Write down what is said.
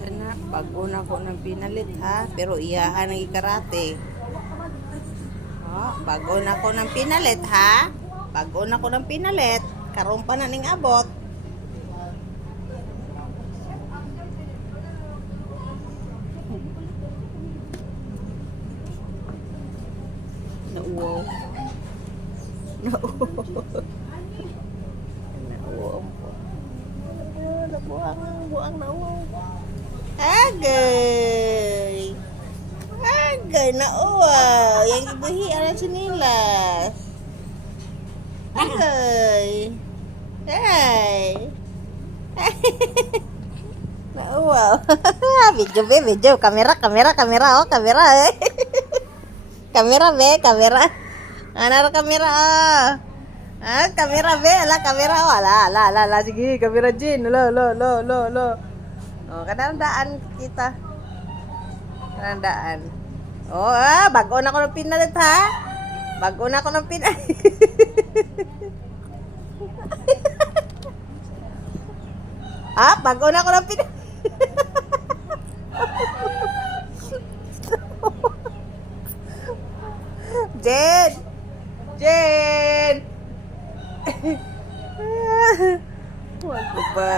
Anak, bago na ko ng pinalit ha. Pero iyahan ng ikarate. Oh, bago na ko ng pinalit ha. Bago na ko ng pinalit. Karon pa na ning abot. Nauwaw. Nauwaw. Nauwaw po. Nabuang nauwaw. Agay. Agay, nauwaw. Yang ibuhi ang sinilas. Agay. Ay. Nauwaw. Video. Kamera, oh, kamera, eh. Kamera, be, kamera. Ano kamera, oh. Ah, kamera, be, ala, kamera, oh. Ala, sige, kamera, Jin. Lo. Oh, kanandaan kita. Kanandaan. Oh, bago na ko ng pinalit, ha? Bago na ko ng pinalit. Bago na ko ng pinalit. Jen! Wag ko ba?